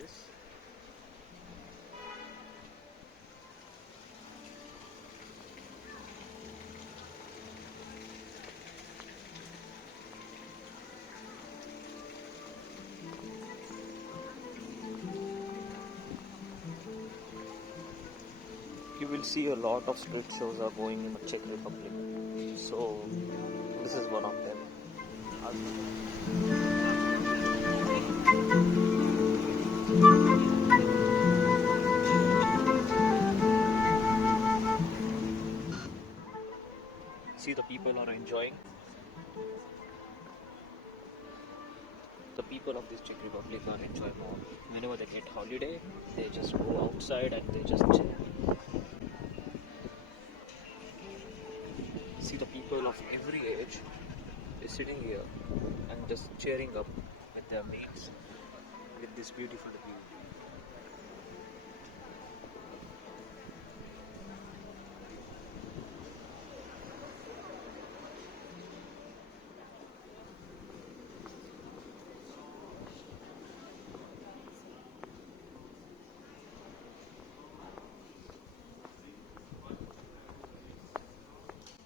this. You will see a lot of street shows are going in the Czech Republic. So this is one of them. See, the people are enjoying. The people of this Czech Republic are enjoying more. Whenever they get holiday, they just go outside and they just chill. See, the people of every age is sitting here and just cheering up with their mates with this beautiful view.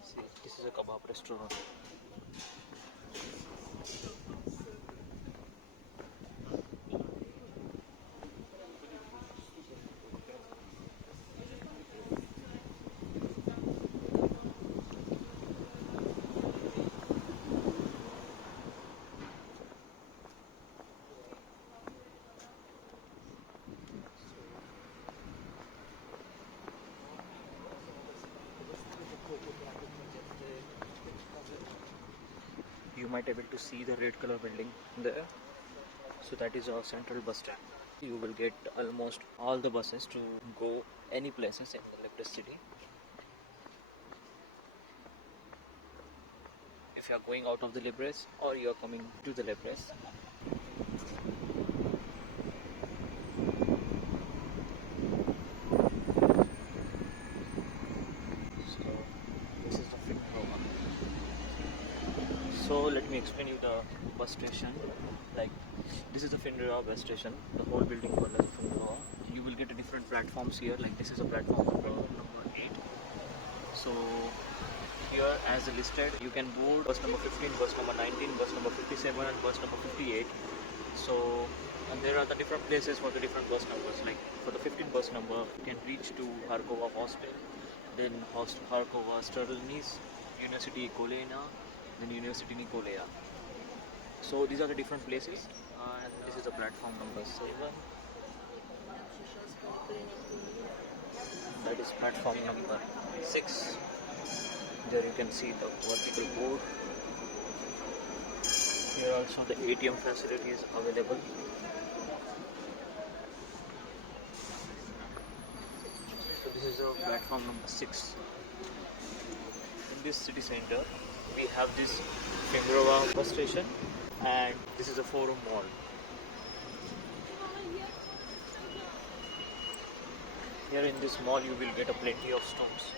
See, this is a kebab restaurant. You might able to see the red color building there. So that is our central bus stand. You will get almost all the buses to go any places in the Liberec city. If you are going out of the Liberec or you are coming to the Liberec. So this is the Finrova. So let me explain you the bus station. Like, this is the Finrova bus station. The whole building called as Finrova. You will get a different platforms here. Like, this is a platform number 8. So here, as listed, you can board bus number 15, bus number 19, bus number 57 and bus number 58. So, and there are the different places for the different bus numbers. Like, for the 15 bus number, you can reach to Harkova Hostel, then Harkova Sterlnis, University Kolena, then University Nikolaya. So these are the different places, and this is the platform number 7. That is platform number 6. There you can see the vertical board. Here also the ATM facility is available. So this is the platform number 6. In this city center, we have this Finrova bus station, and this is a Forum Mall. Here in this mall, you will get a plenty of stores.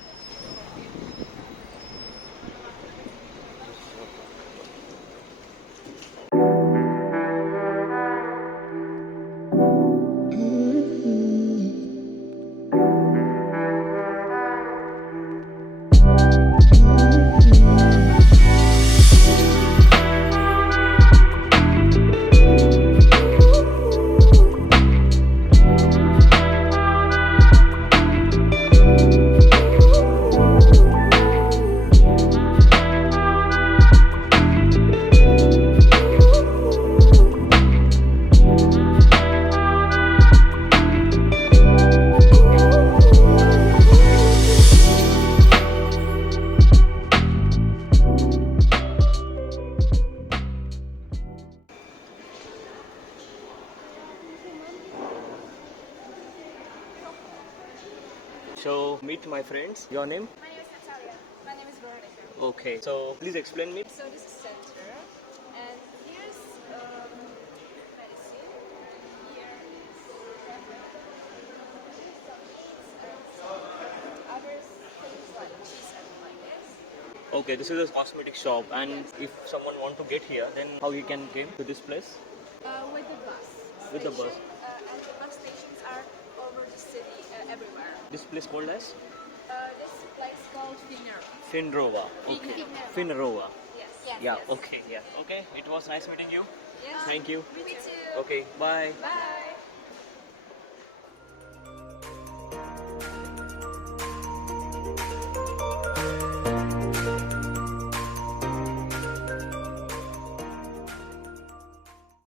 So meet my friends. Your name? My name is Natalia. My name is Veronica. Okay. So please explain me. So this is center, and here's medicine. Here is other things like cheese and like this. Okay, this is a cosmetic shop, and if someone want to get here, then how he can came to this place? With the bus. With the bus. And the are over the city, everywhere. This place called as? This place called Finner. Finrova. Okay. Finrova. Yes. Yeah. Okay. Yeah. Okay. It was nice meeting you. Yes. Thank you. Me too. Okay. Bye. Bye.